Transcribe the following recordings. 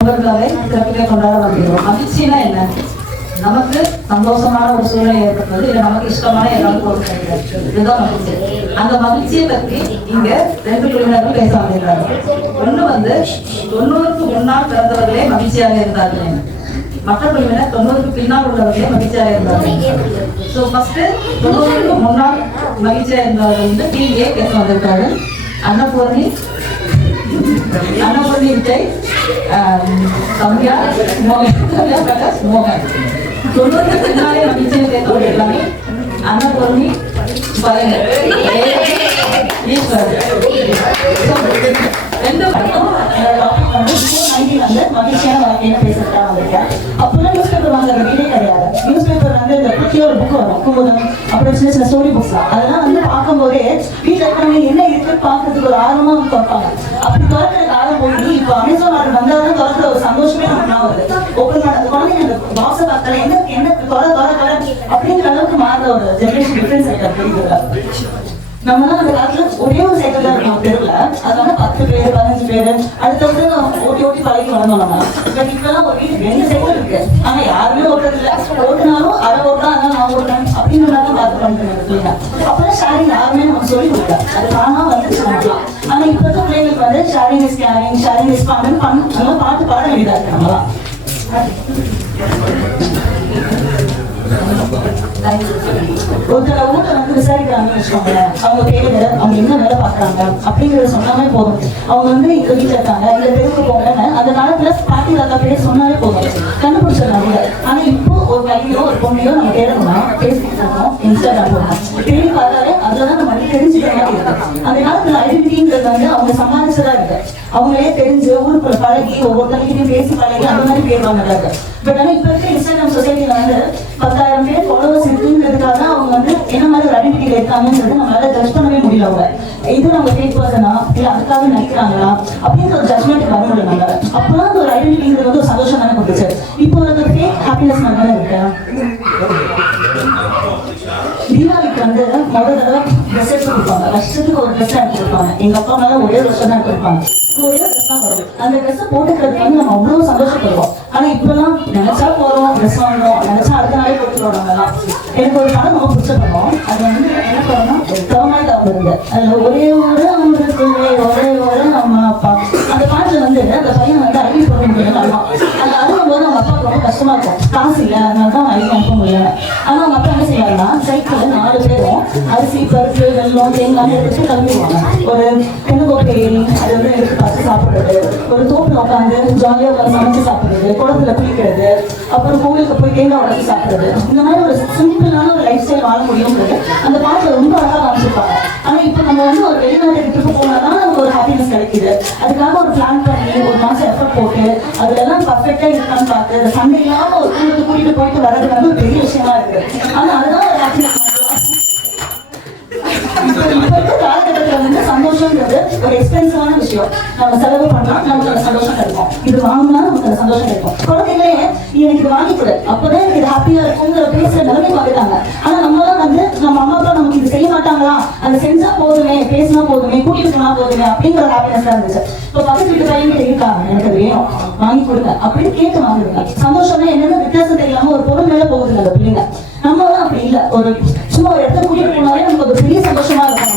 பொங்கல்களை சிறப்பிலே கொண்டாட வந்துடுவோம். மகிழ்ச்சினா என்ன? நமக்கு சந்தோஷமான ஒரு சூழ்நிலை ஏற்படுறது, இல்லை நமக்கு இஷ்டமான ஏதாவது ஒரு கிடைக்கிறது, இதுதான் மகிழ்ச்சி. அந்த மகிழ்ச்சியை பற்றி இங்க 2 குழுவினர்கள் பேச வந்திருக்காங்க. ஒண்ணு 90க்கு முன்னால் பிறந்தவர்களே மகிழ்ச்சியாக இருந்தார்கள், மற்ற குழுவினர் 90க்கு பின்னால் உள்ளவர்களே மகிழ்ச்சியாக இருந்தார்கள். ஸோ ஃபர்ஸ்ட் 90க்கு முன்னால் மகிழ்ச்சியாக இருந்தவர்கள் டிஏ பேச வந்திருக்காரு. அன்னபூர்ணி விஜய், சௌமியா, பிரகாஷ், மோகன். 90க்கு பின்னாலே மகிழ்ச்சியை பேச வந்திருக்காங்க. அன்னபூர்ணி, மகிழ்ச்சியான வாழ்க்கைன்னு பேசுறதா வந்திருக்கேன். அப்பெல்லாம் நியூஸ் பேப்பர் வாங்குற வீடே கிடையாது. நியூஸ் பேப்பர் இந்த குட்டியா ஒரு புக் வரும், குமுதம், அப்புறம் சின்ன சின்ன ஸ்டோரி புக்ஸ் தான். அதெல்லாம் பார்க்கும்போதே வீட்டில் இருக்கிறவங்க என்ன இருக்குன்னு பார்க்கறதுக்கு ஒரு ஆர்வமா திறப்பாங்க. அப்படி திறக்கிற காலம் போய் இப்போ அமேசான் ஆர்டர் வந்தாலும் திறக்கிற ஒரு சந்தோஷமே நமக்கு நான் வருது. ஓப்பன் பண்ண குழந்தைங்க அந்த பாக்ஸை பார்த்தால என்ன தொலை அப்படிங்கிற அளவுக்கு மாறுற ஒரு ஜெனரேஷன் டிஃபரன்ஸ் எனக்கு தெரியுது. நம்மலாம் அந்த காலத்துல ஒரே ஒரு சைக்கிள் தான் இருக்கும் தெருவில். அதனால 10 பேர் 15 பேர் அடுத்தது ஓட்டி பழகி வளர்ந்தோம் நம்ம. பட் இப்பெல்லாம் ஒரு வீட்டுக்கு 2 சைக்கிள் இருக்கு. ஆனா யாருமே ஓட்டுறது இல்லை. ஓட்டுனாலும் அதை ஓட்டலாம், அதனால நான் ஓட்டுறேன் அப்படின்ற மாதிரி பார்த்து பண்ணிட்டு பிள்ளைங்க. அப்பெல்லாம் ஷேரிங் யாருமே நமக்கு சொல்லி கொடுக்கல, அது தானா வந்துச்சு நம்மளாம். ஆனா இப்பதான் பிள்ளைங்களுக்கு sharing is caring, sharing is பண்ணு பாட்டு பாட வேண்டியதா இருக்கு நம்மளாம். ஒருத்தர வீட்டை விசாரிக்கிறாங்கன்னு வச்சுக்கோங்களேன், அவங்க பேரு, அவங்க என்ன வேலை பாக்குறாங்க அப்படிங்கறத சொன்னாலே போதும். அவங்க எங்க வீட்டுல இருக்காங்க, இல்ல தெருக்கு போங்கன்னு அந்த காலத்துல பாட்டி தாத்தா பேர் சொன்னாலே போதும், கண்டுபிடிச்சிடறாங்க. ஆனா இப்போ ஒரு பையனோ ஒரு பொண்ணையோ நம்ம தேடணும்னா பேஸ்புக் போகணும், இன்ஸ்டாகிராம் போகணும், தேடி பார்த்தாலே அதுலதான் நம்ம தெரிஞ்சுக்கிற மாதிரி இருக்கு. அந்த காலத்துல ஐடென்டிட்டிங்கிறது அவங்க சமாளிச்சதா இருக்கு. அவங்களே தெரிஞ்சு ஊருக்குள்ள பழகி ஒவ்வொருத்தனையும் பேசி பழகி அந்த மாதிரி பேர் வாங்குறாங்க. பட் ஆனா இப்ப இருக்க இன்ஸ்டாகிராம் சொசைட்டில 10,000 பேர் ஃபாலோவர்ஸ் இருக்குங்கிறதுக்காக அவங்க என்ன மாதிரி ஒரு ஐடென்டிட்டியில இருக்காங்கிறது நம்மளால ஜட்ஜ் பண்ணவே முடியல. அவங்க இது நம்ம ஃபேக் பர்சனா இல்ல அதுக்காக நினைக்கிறாங்களா அப்படிங்கிற ஒரு ஜட்மெண்ட் வர முடியல. நம்ம அப்பதான் ஒரு ஐடென்டிட்டிங்கிறது ஒரு சந்தோஷம் தானே கொடுத்துச்சு. இப்போ ஒரு ஃபேக் ஹாப்பினஸ் நல்லா இருக்கு. தீபாவளிக்கு முதல் தடவை ட்ரெஸ் எடுத்து கொடுப்பாங்க, வருஷத்துக்கு ஒரு ட்ரெஸ் எடுத்து கொடுப்பாங்க. எங்க அப்பா மேல ஒரே வருஷம் தான் கொடுப்பாங்க. அந்த ட்ரெஸ் போட்டுக்கிறதுக்கு நம்ம அவ்வளவு சந்தோஷப்படுவோம். ஆனா இப்பெல்லாம் நினைச்சா போறோம், ட்ரெஸ் வாங்கணும், நினைச்சா அடுத்த நாளே போட்டுக்கிறோம். நம்மலாம் எனக்கு ஒரு படம் ரொம்ப பிடிச்ச படம். அது என்ன படம்னா தவமாய் தான் இருந்து அதுல ஒரே ஒரு அவங்களுக்கு ஒரே ஒரு அம்மா அப்பா. அந்த பாட்டுல அந்த பையன் அருவி போட முடியல. அந்த அருவும் போது அவங்க அப்பாவுக்கு ரொம்ப கஷ்டமா இருக்கும், காசு இல்லை, அதனாலதான் அருவி அனுப்ப முடியல. ஆனா அவங்க அப்பா என்ன செய்வாங்கன்னா சைக்கிள் 4 பேரும் அரிசி பருப்பு வெள்ளம் தேங்காய் எடுத்து கிளம்பிடுவாங்க. ஒரு தென்னகோப்பை ஏறி அது எடுத்து பார்த்து சாப்பிடுறது, ஒரு தோப்புல உட்காந்து ஜாலியா உட்காந்து சமைச்சு சாப்பிடுறது, குளத்துல குளிக்கிறது, அப்புறம் கோவிலுக்கு போய் தேங்காய் உடச்சி சாப்பிடுறது. இந்த மாதிரி ஒரு சிம்பிளான ஒரு லைஃப் ஸ்டைல் வாழ முடியும்ன்றது அந்த பாட்டுல ரொம்ப அழகா காமிச்சிருப்பாங்க. ஆனா இப்ப நம்ம ஒரு வெளிநாட்டுக்கு ட்ரிப்பு போனாதான் நமக்கு ஒரு ஹாப்பினஸ் கிடைக்குது. அதுக்காக ஒரு பிளான் பண்ணி ஒரு மாசம் எஃபர்ட் போட்டு அதுல எல்லாம் பர்ஃபெக்டா இருக்கான்னு பார்த்து சண்டை இல்லாம ஒரு குடும்பத்தை கூட்டிட்டு போயிட்டு வர்றது ஒரு பெரிய விஷயமா இருக்கு. ஆனா அதுதான் ஒரு ஹாப்பினஸ். காலகட்டத்துல சந்தோஷம்ன்றது ஒரு எக்ஸ்பென்சிவான விஷயம். நம்ம செலவு பண்ணலாம், நமக்கு அந்த சந்தோஷம் கிடைக்கும். இது வாங்கினா நமக்கு அந்த சந்தோஷம் கிடைக்கும். குழந்தைங்களே எனக்கு வாங்கி கொடு, அப்பதான் எனக்கு இது ஹாப்பியா இருக்குங்கிற பேசுற நிலைமை பார்த்துட்டாங்க. ஆனா நம்மளாம் நம்ம அம்மா அப்பா நமக்கு இது செய்ய மாட்டாங்களா, அதை செஞ்சா போதுமே, பேசினா போதுமே, கூட்டிட்டு போனா போதுமே அப்படிங்கிற ஒரு ஹாப்பினஸ் தான் இருந்துச்சு. இப்போ பக்கத்து வீட்டு பையன் இருக்காங்க, எனக்கு அது வேணும் வாங்கி கொடுங்க அப்படின்னு கேட்டு வாங்கிடுங்க. சந்தோஷம்னா என்னென்ன வித்தியாசம் தெரியாம ஒரு பொருள் மேல போகுதுங்க அந்த பிள்ளைங்க. நம்மளாம் அப்படி இல்லை, ஒரு சும்மா ஒரு இடத்த கூட்டிட்டு போனாலே நமக்கு ஒரு பெரிய சந்தோஷமா இருக்கும்.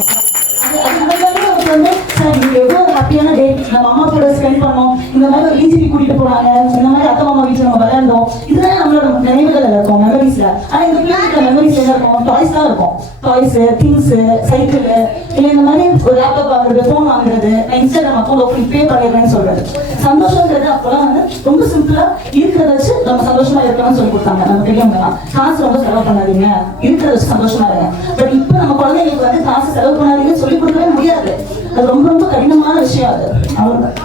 எவ்வளவு ஹாப்பியான டே நம்ம அம்மா கூட ஸ்பெண்ட் பண்ணோம், இந்த மாதிரி ஒரு ஈஜிபி கூட்டிட்டு போனாங்க, இந்த மாதிரி அத்தை மாமா வீட்டுல நம்ம விளையாண்டோம், இதுதான் நம்மளோட நினைவுகள் இருக்கும், மெமரிஸ்ல. ஆனா இந்த பிள்ளைங்க மெமரிஸ் என்ன இருக்கும்? டாய்ஸ் தான் இருக்கும். டாய்ஸ், திங்ஸ், சைக்கிள், இல்ல இந்த மாதிரி ஒரு லேப்டாப் வாங்குறது, போன் வாங்குறது, இன்ஸ்டாகிராம் அக்கௌண்ட் ஓப்பன் பே பண்ணிடுறேன்னு சொல்றது. சந்தோஷங்கிறது அப்பெல்லாம் ரொம்ப சிம்பிளா இருக்கிறத வச்சு நம்ம சந்தோஷமா இருக்கணும்னு சொல்லி கொடுத்தாங்க நம்ம பெரியவங்க. காசு ரொம்ப செலவு பண்ணாதீங்க, இருக்கிறத வச்சு சந்தோஷமா இருங்க. பட் இப்ப நம்ம குழந்தைங்களுக்கு காசு செலவு பண்ணாதீங்கன்னு சொல்லி கொடுக்கவே முடியாது. அது ரொம்ப ரொம்ப கடினமான விஷயம். அது அவ்வளவுதான்.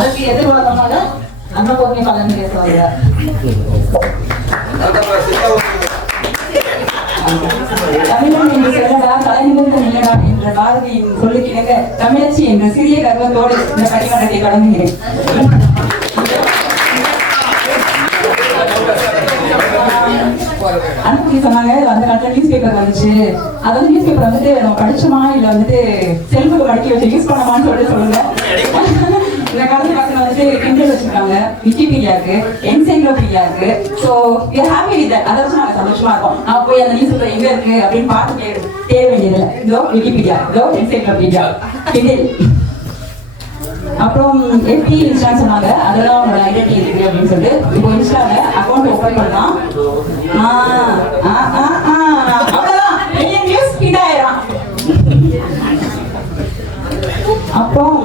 அதுக்கு எதிர்பார்த்தமாக அந்த பொண்ணை பலன் பேசுவாங்க. தமிழன் என்று சொல்லடா, தலைநிமிர்ந்து நில்லடா என்ற பாரதியின் சொல்லுக்கிணங்க தமிழச்சி என்ற சிறிய கர்வத்தோடு இந்த பட்டிமன்றத்தை தொடங்குகிறேன். அனுப்பி சொன்னாங்க, அந்த காலத்துல நியூஸ் பேப்பர் வந்துச்சு, அது வந்து நியூஸ் பேப்பர் வந்துட்டு நம்ம படிச்சோமா இல்ல வந்துட்டு செல்ஃபுக்கு படிக்க வச்சு யூஸ் பண்ணமான்னு சொல்லுங்க. இந்த காலத்துல பசங்க வந்துட்டு கிண்டல் வச்சிருக்காங்க, விக்கிபீடியா இருக்கு, என்சைக்ளோபீடியா இருக்கு. So we are happy with that. அதை வச்சு நாங்கள் சந்தோஷமா இருக்கோம். நான் போய் அந்த நியூஸ் பேப்பர் எங்க இருக்கு அப்படின்னு பார்த்து தேட வேண்டியதில்லை. இதோ விக்கிபீடியா, இதோ என்சைக்ளோபீடியா, கிண்டில். அப்புறம் எப்படி இன்ஸ்டான்னு சொன்னாங்க, அதெல்லாம் அவங்களோட ஐடென்டிட்டி இருக்கு அப்படின்னு சொல்லிட்டு இப்போ இன்ஸ்டால அக்கௌண்ட் ஓபன் பண்ணலாம். அவ்வளவுதான், நியூஸ் ஃபீட் ஆயிரும். அப்புறம்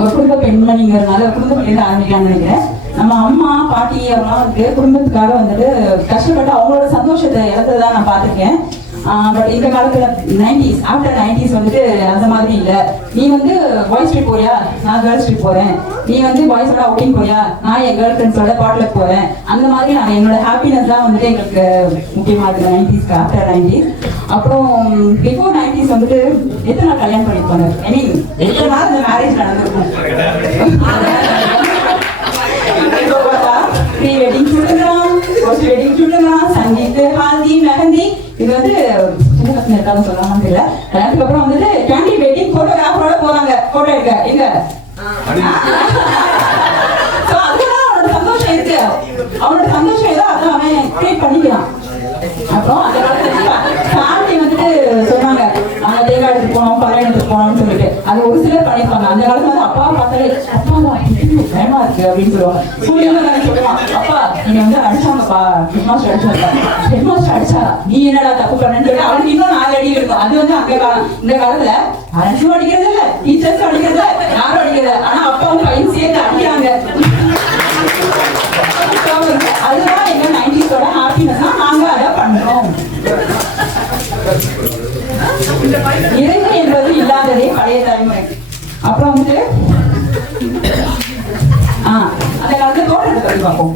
ஒரு குடும்ப பெண்மணிங்கிறதுனால குடும்ப பெண்ணிலிருந்து ஆரம்பிக்கலாம்னு நினைக்கிறேன். நம்ம அம்மா பாட்டி அவங்களாம் வந்து குடும்பத்துக்காக வந்துட்டு கஷ்டப்பட்டு அவங்களோட சந்தோஷத்தை இழந்ததான் நான் பார்த்துருக்கேன். பட் இந்த காலத்துல 90s ஆஃப்டர் 90s வந்துட்டு அந்த மாதிரி இல்லை. நீ வந்து பாய்ஸ் ட்ரிப் போறியா, நான் கேர்ள்ஸ் ட்ரிப் போறேன். நீ வந்து பாய்ஸோட அவுட்டிங் போறியா, நான் என் கேர்ள் ஃப்ரெண்ட்ஸோட பாட்டில் போறேன். அந்த மாதிரி நாங்கள் என்னோட ஹாப்பினஸ் தான் வந்துட்டு எங்களுக்கு முக்கியமா இருக்குது 90s ஆஃப்டர் 90s. அப்புறம் பிஃபோர் 90s வந்துட்டு எத்தனை நாள் கல்யாணம் பண்ணிருப்பாங்க, ஐ மீன் எத்தனை நாள் இந்த மேரேஜ் நடந்திருக்கும். ப்ரீ வெட்டிங் சுடுறான், போஸ்ட் வெட்டிங் சுடுறான், சங்கீத், ஹால்தி, மெஹந்தி. இது வந்து சின்ன பசங்க இருக்காங்க சொல்லலாம்னு தெரியல. கல்யாணத்துக்கு அப்புறம் வந்துட்டு 20 வெட்டிங் போட்டோகிராஃபரோட போறாங்க போட்டோ எடுக்க. எங்க அதுதான் அவனோட சந்தோஷம் இருக்கு. அவனோட சந்தோஷம் ஏதோ அதை அவன் கிரியேட் பண்ணிக்கிறான். அப்புறம் அந்த காலத்துல ஃபேமிலி வந்துட்டு சொன்னாங்க, நாங்க தேங்காய் எடுத்துட்டு போனோம், பழம் எடுத்துட்டு போனோம்னு சொல்லிட்டு. அது ஒரு சிலர் பண்ணிருப்பாங்க. அந்த காலத்துல வந்து அப்பா பார்த்தாலே அப்பா பயமா இருக்கு அப்படின்னு சொல்லுவாங்க. சூரியன் சொல்லுவான், அப்பா நீங்க வந்து அடிச்சாங்கப்பா, ஹெட்மாஸ்டர் அடிச்சாங்க. ஹெட்மாஸ்டர் அடிச்சா நீ என்னடா தப்பு பண்ணன்னு சொல்லி அவனுக்கு இன்னும் 4 அடி இருக்கும். அது வந்து அந்த காலம். இந்த காலத்துல அரசும் அடிக்கிறது இல்ல, டீச்சர்ஸும் அடிக்கிறது இல்ல, யாரும் அடிக்கிறது. ஆனா அப்பாவும் பையன் சேர்த்து அடிக்கிறாங்க. அதுதான் எங்க 90s ஹாப்பினஸ். நாங்க அதை பண்றோம். இறைவு என்பது இல்லாததே பழைய தலைமுறை. அப்புறம் வந்து அந்த காலத்துல தோட்டத்தை பற்றி பார்ப்போம்.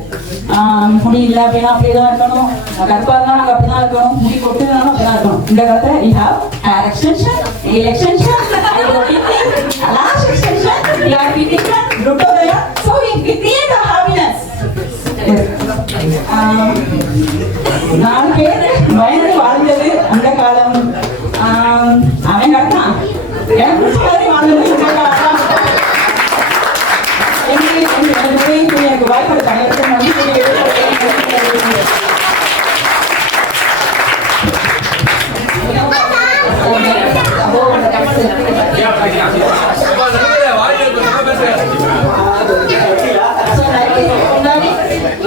முடி இல்லை அப்படின்னா அப்படியேதான் இருக்கணும், கற்பா இருந்தாலும் நாங்கள் அப்படிதான் இருக்கணும், முடி கொட்டுனாலும் அப்படிதான் இருக்கணும். இந்த காலத்துல we have hair extension, nail extension, lash extension, PRP treatment, Rotovera. So we create a happiness. 4 பேர் பயந்து வாழ்ந்தது அந்த காலம். அவன் கட்டான் எனக்கு வாழ்ந்தது இந்த காலம். எனக்கு வாய்ப்பு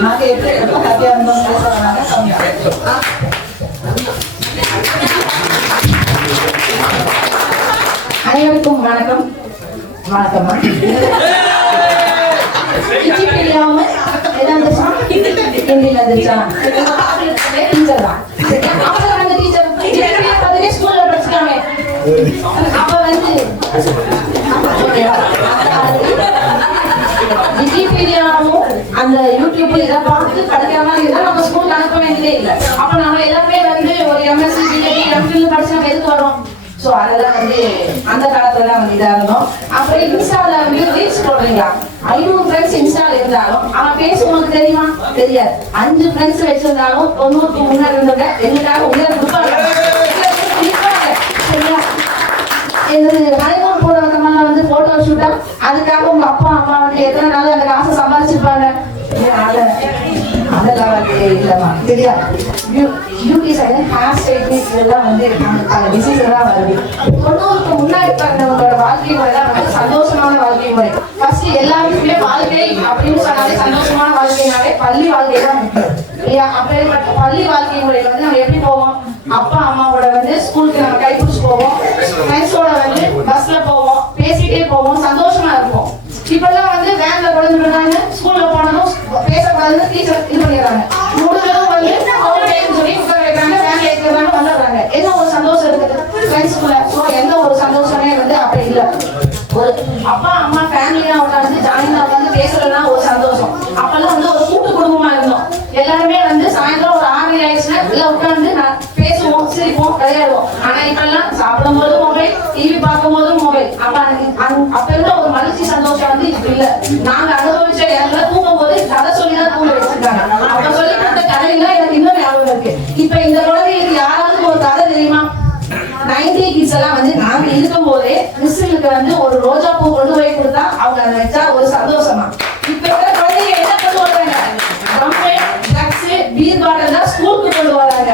நாங்க எப்படி ரொம்ப ஹாப்பியா இருந்தோம். அனைவருக்கும் வணக்கம். வணக்கம். ஹிந்தில வந்துச்சா டீச்சர் தான். டீச்சர் ஸ்கூல்ல படிச்சுட்டாங்க. அப்ப வந்து விக்கிபீடியாவும் அந்த யூடியூப் இதை பார்த்து படிக்கிற மாதிரி இருந்தா நம்ம ஸ்கூல் அனுப்ப வேண்டியதே இல்லை. அப்ப நம்ம எல்லாமே வந்து ஒரு எம்எஸ்சி பிஎஸ்சி எம்ஃபில் படிச்சு நம்ம எதுக்கு வரோம்? ஸோ அதெல்லாம் வந்து அந்த காலத்துல தான் வந்து இதாக இருந்தோம். அப்புறம் இன்ஸ்டால வந்து ரீல்ஸ் போடுறீங்களா, 500 ஃப்ரெண்ட்ஸ் இன்ஸ்டால இருந்தாலும் ஆனா பேசுவங்களுக்கு தெரியுமா? தெரியாது. 5 ஃப்ரெண்ட்ஸ் வச்சிருந்தாலும் 90க்கு முன்னாடி இருந்தவங்க எங்களுக்காக உயர் கொடுப்பாங்க. சரியா? ஹனிமூன் போடுறவங்க வந்து போட்டோ ஷூட்டா அதுக்காக உங்க அப்பா அம்மா வந்து எத்தனை நாள் அந்த காசை சம்பாதிச்சிருப்பாங்க. அதெல்லாம் வந்து இல்லைம்மா. சரியா? பியூட்டி சைடு ஹேர் ஸ்டைலிங் இதெல்லாம் வந்து அந்த டிசீஸ் எல்லாம் வருது. 90க்கு முன்னாடி பிறந்தவங்களோட வாழ்க்கை முறை தான் வந்து சந்தோஷமான வாழ்க்கை முறை. ஃபர்ஸ்ட் எல்லாருக்குமே வாழ்க்கை அப்படின்னு சொன்னாலே சந்தோஷமான வாழ்க்கைனாலே பள்ளி வாழ்க்கை தான் முக்கியம் இல்லையா? அப்பேற்பட்ட பள்ளி வாழ்க்கை முறையில வந்து நம்ம எப்படி போவோம்? அப்பா அம்மாவோட வந்து ஸ்கூலுக்கு நம்ம கைப்பிடிச்சு போவோம், ஃப்ரெண்ட்ஸோட வந்து பஸ்ல போவோம், பேசிட்டே போவோம், சந்தோஷமா இருப்போம். இப்பெல்லாம் வந்து வேன்ல குழந்தைங்க ஸ்கூல்ல போனதும் பேசக்கூடாதுன்னு டீச்சர் இது பண்ணிடுறாங்க. முடிஞ்சதும் வந்து சொல்லி உட்கார வைக்கிறாங்க, வேன்ல ஏற்றுறாங்க, வந்துடுறாங்க. என்ன ஒரு சந்தோஷம் இருக்குது ஃப்ரெண்ட்ஸ்குள்ள? எந்த ஒரு சந்தோஷமே வந்து அப்படி இல்லை. ஒரு அப்பா அம்மா ஃபேமிலியா உட்காந்து ஜாயினா உட்காந்து பேசுறதுனா ஒரு சந்தோஷம். அப்பெல்லாம் வந்து ஒரு கூட்டு குடும்பமா இருந்தோம். எல்லாருமே வந்து சாயந்தரம் ஒரு 6 ஆயிடுச்சுன்னா எல்லாம் உட்காந்து பேசுவோம், சிரிப்போம், விளையாடுவோம். ஆனா இப்பெல்லாம் சாப்பிடும் போது மொபைல், டிவி பார்க்கும் போதும் மொபைல். அப்ப இருந்த ஒரு மகிழ்ச்சி சந்தோஷம் வந்து இப்ப இல்ல. நாங்க அனுபவிச்ச எல்லாம் தூங்கும் போது கதை சொல்லிதான் தூங்க வச்சிருக்காங்க. அப்ப சொல்லி அந்த கதையெல்லாம் எனக்கு இன்னும் ஞாபகம் இருக்கு. இப்ப இந்த குழந்தைகளுக்கு யாராவது ஒரு கதை தெரியுமா? எல்லாம் வந்து நாங்க இருக்கும் போதே மிஸ்ஸுங்களுக்கு வந்து ஒரு ரோஜா பூ கொண்டு போய் கொடுத்தா அவங்க அதை வச்சா ஒரு சந்தோஷமா. இப்ப இருக்கிற குழந்தைங்க என்ன கொண்டு வராங்க? ட்ரக்ஸ், பீர் பாட்டில் தான் ஸ்கூலுக்கு கொண்டு வராங்க.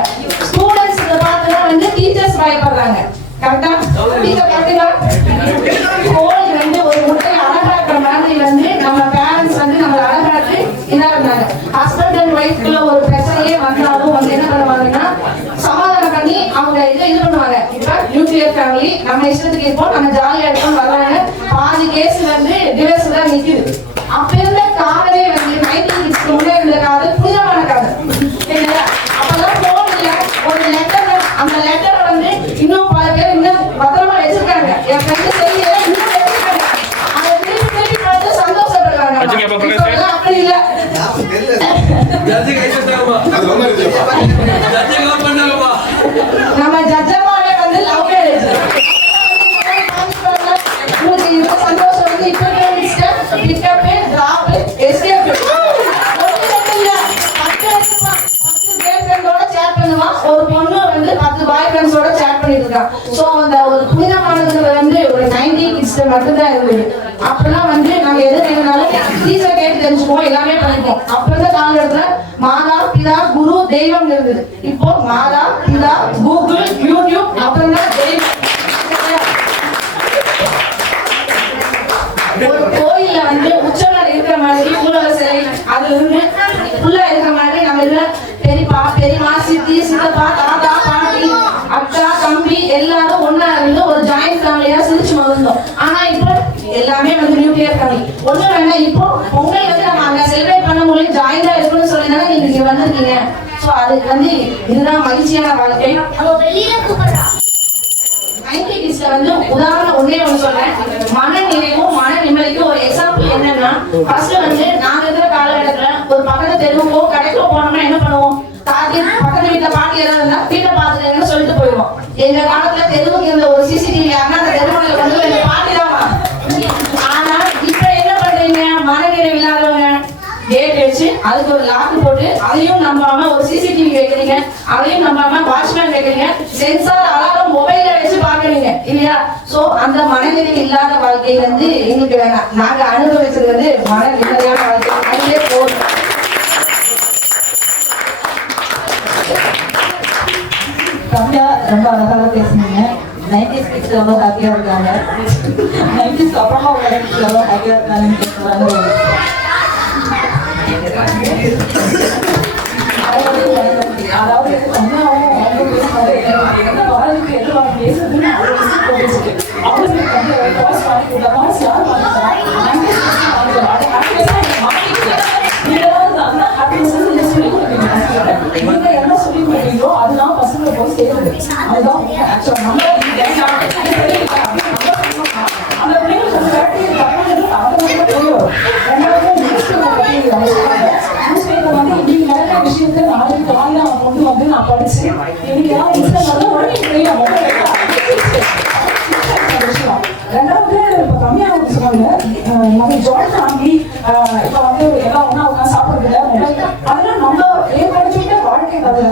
ஸ்டூடெண்ட்ஸ் இதை பார்த்துதான் வந்து டீச்சர்ஸ் பயப்படுறாங்க. கரெக்டா? டீச்சர் கரெக்டா? கோழி வந்து ஒரு முட்டையை அழகாக்குற மாதிரி வந்து நம்ம பேரண்ட்ஸ் வந்து நம்ம அழகாக்கு இதா இருந்தாங்க. ஹஸ்பண்ட் அண்ட் ஒய்ஃப்குள்ள ஒரு பிரச்சனையே வந்தாலும் வந்து என்ன பண்ணுவாங்கன்னா சமாதானம் பண்ணி அவங்க இதை இது பண்ணுவாங்க. இப்ப நியூக்ளியர் ஃபேமிலி நம்ம இஷ்டத்துக்கு இருப்போம், நம்ம ஜாலியா இருப்போம் வர்றாங்க. பாதி கேஸ் வந்து டிவோர்ஸ் தான் நிக்குது. அப்ப இருந்த காதலே வந்து 90s முன்னே இருந்த காதல் புனிதமான காதல். அப்பதான் போன் இல்ல, ஒரு லெட்டர், அந்த லெட்டரை வந்து இன்னும் பல பேர் இன்னும் பத்திரமா வச்சிருக்காங்க. என் ஃப்ரெண்டு செய்ய இன்னும் வச்சிருக்காங்க. அதை திருப்பி திருப்பி பார்த்து சந்தோஷப்படுறாங்க. அப்படி இல்ல. நம்ம ஜட்ஜமாவே வந்து லவ் மேரேஜ். உங்களுக்கு இந்த சந்தோஷம் வந்து இப்ப பிக்கப் டிராப் எஸ்கேப் ஒரு பொண்ணு வந்து 10 பாய் ஃப்ரெண்ட்ஸோட சேட் பண்ணிட்டு இருக்கான். சோ அந்த ஒரு புனிதமானது வந்து ஒரு 90 கிட்ஸ் மட்டும் தான் இருந்தது. அப்பெல்லாம் வந்து நாங்க எது வேணும்னாலும் டீச்சர் கேட்டு தெரிஞ்சுப்போம், எல்லாமே பண்ணிப்போம். அப்ப இருந்த காலத்துல மாதா பிதா குரு தெய்வம் இருந்தது. இப்போ மாதா பிதா கூகுள் யூடியூப் அப்புறம் தான் தெய்வம். ஒரு கோயில்ல வந்து உச்சவர் இருக்கிற மாதிரி மூலவ சிலை அது வந்து உள்ள இருக்கிற மாதிரி நம்ம இதுல பெரியப்பா பெரியமா சித்தி சித்தப்பா தாத்தா பாட்டி அக்கா தம்பி எல்லாரும் ஒன்னா இருந்து ஒரு ஜாயிண்ட் ஃபேமிலியா சிரிச்சு வந்தோம். ஆனா இப்போ எல்லாமே வந்து நியூக்ளியர் ஃபேமிலி. ஒண்ணு வேணா இப்போ பொங்கல் வந்து நம்ம அங்க செலிப்ரேட் பண்ண முடியும், ஜாயிண்டா இருக்கணும்னு சொல்லிதானே நீங்க இங்க வந்திருக்கீங்க. சோ அது வந்து இதுதான் மகிழ்ச்சியான வாழ்க்கை. 90 கிட்ஸ்ல வந்து உதாரணம் ஒன்னே ஒண்ணு சொல்றேன். மன நிறைவும் மன நிம்மதிக்கும் ஒரு எக்ஸாம்பிள் என்னன்னா, ஃபர்ஸ்ட் வந்து நாங்க இருக்கிற காலகட்டத்துல ஒரு பக்கத்து தெருவுக்கோ கடைக்கோ போனோம்னா என்ன பண்ணுவோம்? தாத்தி பக்கத்து வீட்டுல பாட்டி ஏதாவது இருந்தா வீட்டை பாத்துட்டு சொல்லிட்டு போயிடுவோம். எங்க காலத்துல தெருவுக்கு இருந்த ஒரு சிசிடிவி ஆனா அந்த தெருவுல வந்து எங்க பாட்டி தான். ஆனா இப்ப என்ன பண்றீங்க? மன நிறைவு இல்லாதவங்க கேட் வச்சு அதுக்கு ஒரு லாக் போட்டு அதையும் நம்பாம ஒரு சிசிடிவி வைக்கிறீங்க, அதையும் நம்பாம வாட்ச்மேன் வைக்கிறீங்க, சென்சார் அலாரம் மொபைல்ல வச்சு பாக்குறீங்க இல்லையா? சோ அந்த மனநிலை இல்லாத வாழ்க்கை வந்து எங்களுக்கு வேணாம். நாங்க அனுபவிச்சது வந்து மன நிம்மதியான வாழ்க்கை. அதுவே போதும். கம்யா ரொம்ப அழகாக பேசுனீங்க. 90s கிட்ஸ் எவ்வளோ ஹாப்பியா இருக்காங்க, 90s அப்புறமா உள்ள கிட்ஸ் எவ்வளோ ஹாப்பியா இருக்காங்கன்னு கேட்குறாங்க. அதாவது கம்யாவும் அவங்க பேசுறது என்ன வாழ்க்கை எது பேசுறதுன்னு அவங்களுக்கு வந்து வாய்ஸ் வாங்கி கொடுத்த வாய்ஸ் யார் வாங்கிக்கிறா? நீங்க என்ன சொல்லி கொடுத்தீங்களோ அதுதான் பசங்களை போய் சேருது. அதுதான் அந்த விஷயத்தை நாளைக்கு வாங்கி நான் கொண்டு வந்து நான் படிச்சேன். எனக்கு ஏதாவது விஷயம். ரெண்டாவது இப்ப கம்மியா சொன்னாங்க நம்ம ஜாயின் ஃபேமிலி இப்ப வந்து எல்லாம் ஒன்னா ஒன்னா சாப்பிடுறதுல அதெல்லாம் நம்ம ஏற்படுத்திட்ட வாழ்க்கை தவிர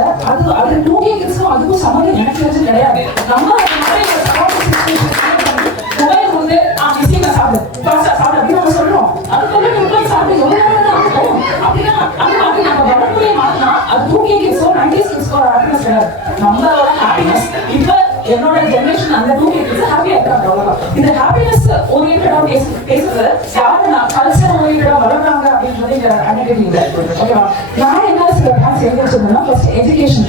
அது 2K கிட்ஸும் அதுக்கும் சம்மந்தம் எனக்கு தெரிஞ்சு கிடையாது. நம்ம மொபைல் வந்து பிஸியா சாப்பிடு சாப்பிடு அப்படின்னு நம்ம சொல்றோம். அதுக்குள்ள நீங்க சாப்பிட்டு எவ்வளவு நேரம் ஆகும் அப்படின்னா அந்த மாதிரி நம்ம வரக்கூடிய மாத்தினா அது 2K கிட்ஸோ 90s கிட்ஸோ ஹாப்பினஸ் கிடையாது. நம்மளோட ஹாப்பினஸ் இப்ப என்னோட ஜெனரேஷன் அந்த 2K கிட்ஸ் ஹாப்பியா இருக்காங்க. அவ்வளவுதான். இந்த ஹாப்பினஸ் ஓரியன்டா பேசுறது யாருன்னா கல்ச்சர் ஓரியன்டா வளர்றாங்க அப்படின்றது இந்த ஐடென்டிட்டி இல்லை. ஓகேவா? நான் என்ன சேர்ந்து வச்சிருந்தேன்னா ஃபர்ஸ்ட் எஜுகேஷன்.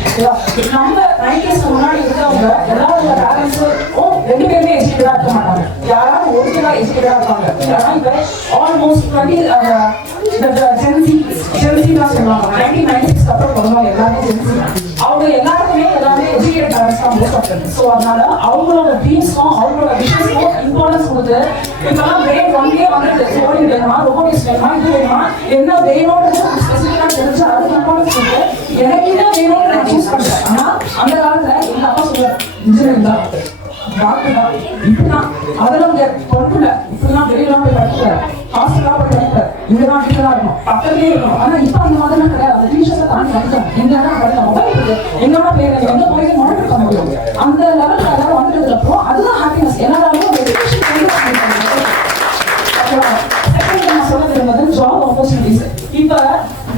நம்ம 90s முன்னாடி இருந்தவங்க எல்லாரோட பேரண்ட்ஸும் 2 பேருமே எஜுகேட்டடா இருக்க மாட்டாங்க. யாராவது ஒரு சில எஜுகேட்டடா இருப்பாங்க. ஆனா இப்ப ஆல்மோஸ்ட் 20 ஜென்சி தான் சொல்லுவாங்க. 1990s அப்புறம் வருவாங்க எல்லாமே ஜென்சி. அவங்க எல்லாருக்குமே எல்லாமே எஜுகேட்டட் பேரண்ட்ஸ் தான் மோஸ்ட் ஆஃப் தம். ஸோ அதனால அவங்களோட ட்ரீம்ஸ்க்கும் அவங்களோட விஷயஸ்க்கும் இம்பார்ட்டன்ஸ் கொடுத்து இப்பெல்லாம் கிரேட் 1 வந்துட்டு சோடியம் வேணுமா, ரோபோட்டிக்ஸ் வேணுமா, இது வேணுமா, என்ன வேணும்ன்றது ஸ்பெசிஃபிக்கா தெரிஞ்சு அதுக்கு இம்பார்ட்டன்ஸ் கொடுத்து எனக்கு என்ன வேணும்னு நான் சூஸ் பண்றேன். ஆனா அந்த காலத்துல எங்க அப்பா சொல்லுவார் இன்ஜினியரிங் தான், டாக்டர் தான், இப்படிதான் அதெல்லாம் பொறுப்புல இப்படிலாம் வெளியெல்லாம் போய் படிக்கிற ஹாஸ்டல்லாம் போய் படிக்கிற இங்கதான் வீட்டுல தான் இருக்கணும், பக்கத்துலயே இருக்கணும். ஆனா இப்ப அந்த மாதிரிலாம் கிடையாது. அந்த டீச்சர்ஸை தாண்டி வந்துட்டோம். எங்கதான் கிடையாது, மொபைல் இருக்கு, எங்கோட பேர் எங்க போய் மானிட்டர் பண்ண முடியும். அந்த லெவலுக்கு எல்லாரும் வந்துட்டதுக்கு அப்புறம் அதுதான் ஹாப்பினஸ். எல்லாராலும் ஒரு எஜுகேஷன் நான் சொல்ல விரும்புறது ஜாப் ஆப்பர்ச்சுனிட்டிஸ். இப்ப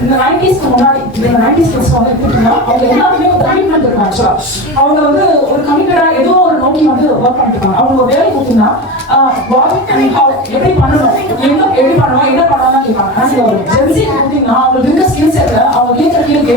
இந்த 90s முன்னாடி இந்த 90s கிட்ஸ் வந்து எடுத்துக்கிட்டீங்கன்னா அவங்க எல்லாருமே ஒரு கமிட்மெண்ட் இருக்கும். ஆக்சுவலா அவங்க வந்து ஒரு கமிட்டடா ஏதோ ஒரு நோக்கி வந்து ஒர்க் பண்ணிட்டு இருக்காங்க. அவங்க ஒரு வேலை கொடுத்தீங்கன்னா எப்படி பண்ணணும், எப்படி பண்ணணும், என்ன பண்ணலாம் கேட்பாங்க. ஜென்சி கொடுத்தீங்கன்னா அவங்களுக்கு இருக்க ஸ்கில் செட்ல அவங்க கேட்கிற கேள்வி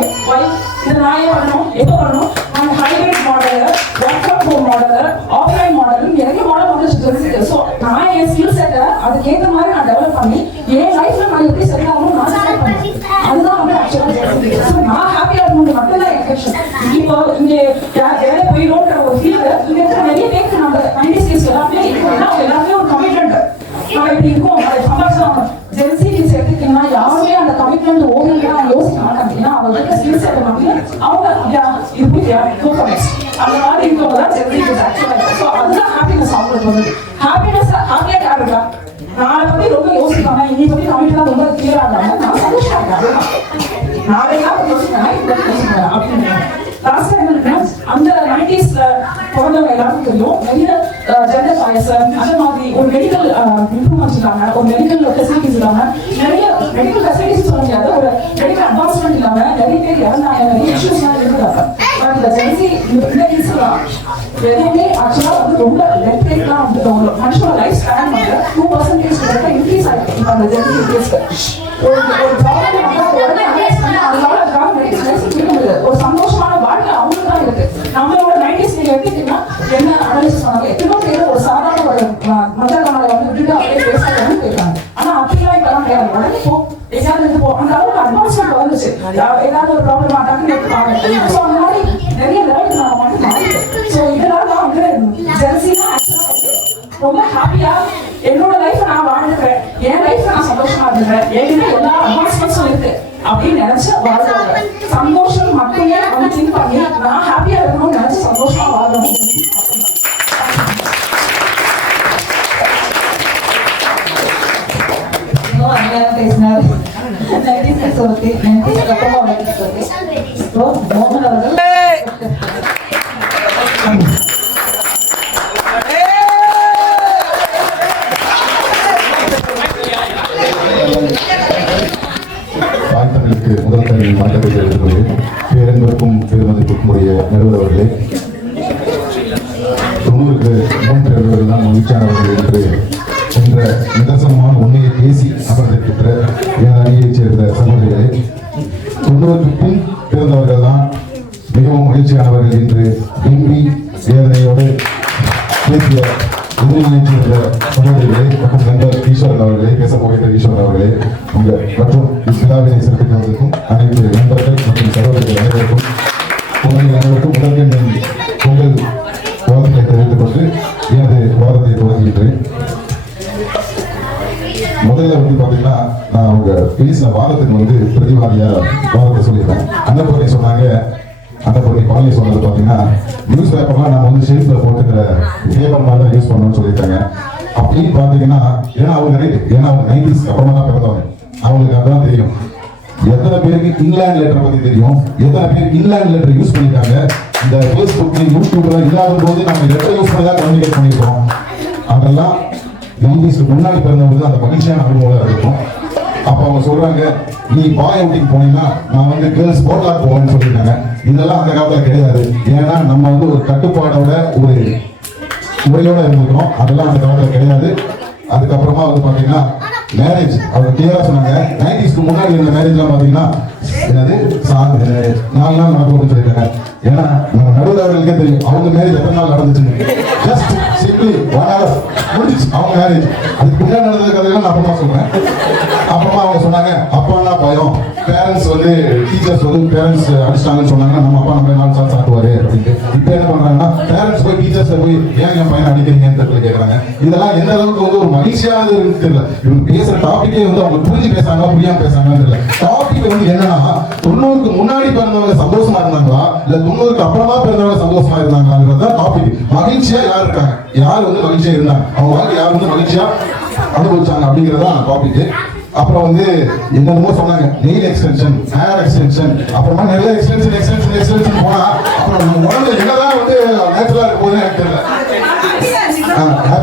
இதை நான் ஏன் பண்ணணும், எப்போ பண்ணணும், அந்த hybrid model, work from home model, offline model, நிறைய மாடல் வந்து ஜென்சிக்கு. ஸோ நான் என் ஸ்கில் செட்டை அதுக்கேற்ற மாதிரி நான் டெவலப் பண்ணி என் லைஃப்ல நான் எப்படி செட் ஆகணும் நான் செலக்ட் பண்ணேன். அதுதான் வந்து ஆக்சுவலா நான் ஹாப்பியா இருக்கணும் மட்டும்தான் எக்ஸ்பெக்ஷன். இப்போ இங்க வேலை போயிடும்ன்ற ஒரு ஃபீல் இங்க இருக்கிற நிறைய பேருக்கு நம்ம 90s கிட்ஸ் எல்லாமே இருக்கும். அவங்க எல்லாமே ஒரு கமிட்மெண்ட் நம்ம இப்படி இருக்கோம், அதை சம்பாதிச்சாங்க. ஜென்சி கிட்ஸ் எடுத்துக்கிட்டீங்கன்னா யாருமே அந்த கமிட்மெண்ட் ஓகேலாம் யோசிக்க மாட்டாங்க. ஏன்னா அவங்க இருக்கிற ஸ்கில் செட்டை வந்து அவங்க அந்த மாதிரி இருக்கவங்க தான் ஜென்சி கிட்ஸ் ஆக்சுவலா. ஸோ அதுதான் ஹாப்பினஸ். அவங்களுக்கு வந்து ஹாப்பினஸ் ஹாப்பியா யாருக்கா நாளை பத்தி ரொம்ப யோசிப்பாங்க, இன்னை பத்தி கமிட்டா ரொம்ப கிளியரா இருந்தாங்க. நான் சந்தோஷமா இருக்கேன். நாளைக்கா யோசிக்கிறேன் இப்ப யோசிக்கிறேன் அப்படின்னு. லாஸ்ட் டைம் அந்த 90s பிறந்தவங்க எல்லாருக்கும் தெரியும். நிறைய ஜெண்டர் சாய்ஸ் அந்த மாதிரி ஒரு மெடிக்கல் இம்ப்ரூவ்மெண்ட்ஸ் இல்லாம, ஒரு மெடிக்கல் ஃபெசிலிட்டிஸ் இல்லாம, நிறைய மெடிக்கல் ஃபெசிலிட்டிஸ் சொல்ல முடியாது, ஒரு மெடிக்கல் அட்வான்ஸ்மெண்ட் இல்லாம நிறைய பேர் இறந்தாங்க, நிறைய இஷ்யூஸ் எல்லாம் இருக்கிறாங்க. இந்த ஜென்சி இந்த இன்ஸ்லாம் எதுவுமே ஆக்சுவலா வந்து ரொம்ப டெத் ரேட்லாம் வந்து ஒரு மனுஷனோட லைஃப் ஸ்பேன் வந்து 2% இன்க்ரீஸ் ஆயிருக்கு. இப்போ அந்த ஜென்சி இன்க்ரீஸ்க்கு ஒரு ப்ராப்ளம் வந்து உடனே அனலைஸ் பண்ணி அதனால அதுக்காக மெடிசன் கொடுக்க முடியாது. ஒரு சந்தோஷமான வாழ்க்கை அவங்களுக்கு தான் இருக்கு. நம்மளோட 90s நீங்க எடுத்துக்கிட்டீங்கன்னா என்ன அனலைசிஸ் பண்ணாங்க, எத்தனோ பேர் ஒரு சாதாரண ஒரு மஞ்சள் காமலை வந்து விட்டுட்டு அப்படியே பேசாம போயிருக்காங்க. ஆனா அப்படிலாம் இப்பெல்லாம் கிடையாது. உடனே போ எங்கேயாவது இருந்து போ, அந்த அளவுக்கு அட்வான்ஸ்மெண்ட் வந்துச்சு. ஏதாவது ஒரு ப்ராப்ளம் டக்குன்னு எடுத்துப்பாங்க. ஸோ அந்த மாதிரி நிறைய லெவலுக்கு நம்ம வந்து மாறிட்டோம். ஸோ இதெல்லாம் தான் வந்து ஜென்சிலாம் ரொம்ப ஹாப்பியா என்னோட லைஃப் நான் வாழ்ந்துக்கிறேன், என் லைஃப் நான் சந்தோஷமா இருந்துக்கிறேன், என்கிட்ட எல்லா அட்வான்ஸ்மெண்ட்ஸும் இருக்கு அப்படின்னு நினைச்சு வாழ்றாங்க. சந்தோஷம் மட்டுமே வந்து திங்க் பண்ணி நான் ஹாப்பியா இருக்கணும்னு நினைச்சு சந்தோஷமா வாழ்றேன். பேசினார் 90s ஓகே, 90s அப்புறமா மோகன் அவர்கள் தமிழுக்கு முதல் தமிழ் மாற்றத்தை எடுத்துக்கொண்டு பேரன்பருக்கும் பெருமதிப்புக்கும் உடைய நடுவர் அவர்களே, 90க்கு 3 நடுவர்கள் தான் மகிழ்ச்சியானவர்கள் என்று என்ற நிதர்சனமான உண்மையை பேசி அமர்ந்திருக்கின்ற என் அணியைச் சேர்ந்த சகோதரிகளே, 90க்கு பின் பிறந்தவர்கள் தான் மிகவும் மகிழ்ச்சியானவர்கள் என்று விரும்பி வேதனையோடு பேசிய எதிர்நிலையைச் சேர்ந்த சகோதரிகளே மற்றும் நண்பர் ஈஸ்வரன் அவர்களே, பேசப் போகின்ற ஈஸ்வரன் அவர்களே, உங்கள் மற்றும் இவ்விழாவினை சிறப்பிப்பதற்கும் அனைத்து நண்பர்கள் மற்றும் சகோதரிகள் அனைவருக்கும் முதலில் பொங்கல் வாழ்த்துக்களை தெரிவித்துக் கொண்டு எனது வாதத்தை துவங்குகின்றேன். முதல்ல வந்து பாத்தீங்கன்னா நான் அவங்க பேசின வாதத்துக்கு வந்து பிரதிவாதியா வாதத்தை சொல்லியிருக்கேன். அன்னபூர்ணி சொன்னாங்க, அன்னபூர்ணி பழனி சொன்னது பாத்தீங்கன்னா நியூஸ் பேப்பர்லாம் நம்ம வந்து ஷெல்ஃப்ல போட்டுக்கிற பேப்பர் மாதிரி தான் யூஸ் பண்ணணும்னு சொல்லியிருக்காங்க. அப்படின்னு பாத்தீங்கன்னா ஏன்னா அவங்க 90s அப்புறமா தான் பிறந்தவங்க, அவங்களுக்கு அதான் தெரியும். எத்தனை பேருக்கு இங்கிலாந்து லெட்டர் பத்தி தெரியும், எத்தனை பேர் இங்கிலாந்து லெட்டர் யூஸ் பண்ணிருக்காங்க. இந்த பேஸ்புக் யூடியூப்ல இல்லாத போது நம்ம லெட்டர் யூஸ் பண்ணி தான் கம்யூனிகேட் பண்ணிருக்கோம். அதெல்லாம் 90s முன்னாடி பிறந்தவங்க அந்த மகிழ்ச்சியான அனுபவம் இருக்கும். அப்ப அவங்க சொல்றாங்க, நீ பாய் அவுட்டிங் போனீங்கன்னா நான் வந்து கேர்ள்ஸ் போட்லாக் போவேன்னு சொல்லியிருக்காங்க. இதெல்லாம் அந்த காலத்துல கிடையாது. ஏன்னா நம்ம வந்து ஒரு கட்டுப்பாடோட ஒரு முறையோட இருந்திருக்கோம். அதெல்லாம் அந்த காலத்துல கிடையாது. அதுக்கப்புறமா வந்து பாத்தீங்கன்னா மேரேஜ் அவங்க கிளியரா சொன்னாங்க. 90ஸ்க்கு முன்னாடி இருந்த மேரேஜ்லாம் பாத்தீங்கன்னா என்னது 4 நாள் நடக்கும் சொல்லியிருக்காங்க. ஏன்னா நம்ம நடுவர்களுக்கே தெரியும் அவங்க மேரேஜ் எத்தனை நாள் நடந்துச்சு. ஜஸ்ட் சிம்பிளி 1 hour முடிச்சு அவங்க மேரேஜ். அதுக்கு முன்னாடி நடந்த கதையெல்லாம் நான் அப்புறமா சொல்றேன். அப்புறமா அவங்க சொன்னாங்க, அப்பான்னா பயம், பேரண்ட்ஸ் வந்து டீச்சர்ஸ் வந்து பேரண்ட்ஸ் அடிச்சிட்டாங்கன்னு சொன்னாங்கன்னா நம்ம அப்பா நம்ம 4 சால் சாப்பிடுவாரு அப்படின்ட்டு. இப்போ என்ன பண்றாங்கன்னா பேரண்ட்ஸ் போய் டீச்சர்ஸ் போய் ஏன் என் பையனை அடிக்கிறீங்கன்னு கேட்கறாங்க. இதெல்லாம் எந்த அளவுக்கு வந்து ஒரு மகிழ்ச்சியானது இருக்குன்னு தெரியல. இவங்க பேசுற டாபிக்கே வந்து அவங்க புரிஞ்சு பேசாங்களா புரியாம பேசாங்கன்னு தெரியல. டாபிக் வந்து என்னன்னா 90க்கு முன்னாடி பிறந்தவங்க சந்தோஷமா இருந்தாங்களா இல்ல 90க்கு அப்புறமா பிறந்தவங்க சந்தோஷமா இருந்தாங்களாங்கிறத டாபிக். மகிழ்ச்சியா யார் இருக்காங்க, யார் வந்து மகிழ்ச்சியா இருந்தாங்க, அவங்க வாழ்க்கை யார் வந்து மகிழ்ச்சியா அனுபவிச்சாங்க அப்படிங்கிறதா டாபிக். அப்புறம் வந்து என்னென்னமோ சொன்னாங்க, நெயில் எக்ஸ்டென்ஷன், ஹேர் எக்ஸ்டென்ஷன், அப்புறமா நிறைய எக்ஸ்டென்ஷன் போனா அப்புறம் நம்ம உடம்புல என்னதான் வந்து நேச்சுரலா இருக்க போதுன்னு எனக்கு தெரியல.